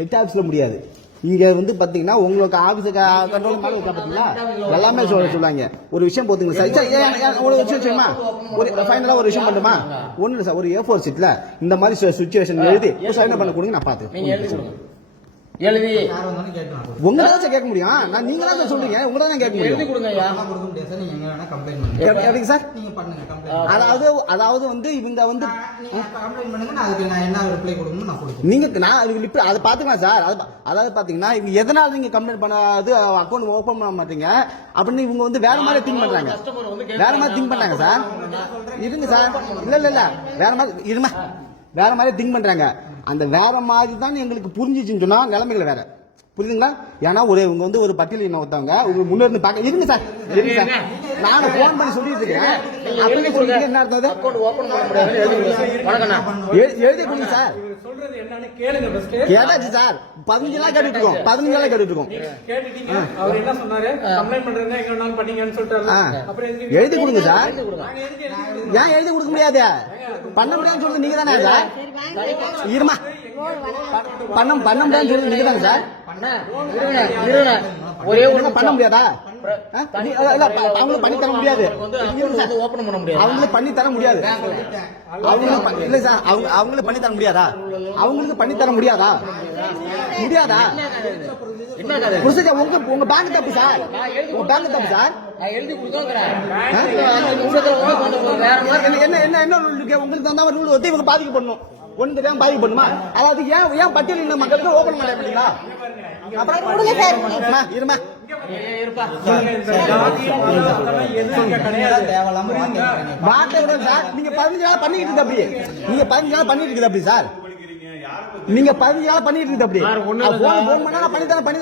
Head ஆஃபீஸ்ல முடியாது. இங்க வந்து பாத்தீங்கன்னா உங்களுக்கு ஆபீஸ் கண்ட்ரோல் மேல இருக்கா பாத்தீங்களா, எல்லாமே சொல்லுவாங்க. ஒரு விஷயம் போதுங்க சார், ஒரு விஷயம் செய்யுமா, ஒரு ஃபைனலா ஒரு விஷயம் பண்ணுமா, ஒண்ணு இல்லை சார், ஒரு A4 ஷீட்ல இந்த மாதிரி சுச்சுவேஷன் எழுதி சைன் பண்ண கொடுங்க, நான் பாத்து எழுதி உங்களால கேட்க முடியும். நான் நீங்க தான் சொல்றீங்க, உங்களால கேட்க முடியும். எப்படிங்க சார்? அதாவது வந்து இவங்க வந்து நீங்க நான் அதுக்கு அதை பாத்துக்கலாம் சார். அதாவது பாத்தீங்கன்னா இவங்க எதனால நீங்க கம்ப்ளைண்ட் பண்ணாது அக்கௌண்ட் ஓபன் பண்ண மாட்டீங்க அப்படின்னு இவங்க வந்து வேற மாதிரி திங்க் பண்றாங்க, வேற மாதிரி திங்க் பண்றாங்க சார். இருங்க சார், இல்ல வேற மாதிரி இருமா, வேற மாதிரி திங்க் பண்றாங்க. அந்த வேற மாதிரி தான் எங்களுக்கு புரிஞ்சிச்சுன்னு சொன்னா நிலைமைகள் வேற, புரியுதுங்களா? ஏன்னா இவங்க வந்து ஒரு பட்டியலில் ஒருத்தவங்க முன்னிருந்து பார்க்க. இருங்க சார், இருங்க சார், நானும் போன் பண்ணி சொல்லிட்டு இருக்கேன். அப்படி சொல்றீங்க, என்ன அர்த்தம்? எழுதி கொடுங்க சார். கேட்டாச்சு சார், 15 நாள் கேட்டுட்டு இருக்கோம், 15 நாள் கேட்டுட்டு இருக்கோம். எழுதி கொடுங்க சார். ஏன் எழுதி கொடுக்க முடியாது? பண்ண முடியாதுன்னு சொல்றது நீங்க தானே சார்? இருமா, பண்ண முடியாதுன்னு சொல்றது நீங்க தானே சார்? ஒரே ஒண்ணு பண்ண முடியாதா? அவங்களும் பண்ணி தர முடியாது, அவங்களும் பண்ணி தர முடியாது. இல்ல சார், அவங்களும் பண்ணி தர முடியாதா? அவங்களுக்கு பண்ணி தர முடியாதா? முடியாதா? உங்க பேங்க் தப்பு சார், உங்க பேங்க் தப்பு சார். என்ன ரூல் இருக்கு? உங்களுக்கு தகுந்த ரூல் வந்து இவங்க பாதிக்கப்படணும், ஒண்ணு தெரியாம பாதிக்கப்படணுமா? அதாவது ஏன் பட்டியலின மக்களுக்கு ஓபன் பண்ண அப்படிங்களா? இருமா, நீங்க 15 நாள் பண்ணிட்டு இருக்கு அப்படி, நீங்க 15 நாள் பண்ணிட்டு இருக்குது அப்படி சார், நீங்க 15 நாள் பண்ணிட்டு இருக்குது அப்படி. போன் பண்ணா பண்ணி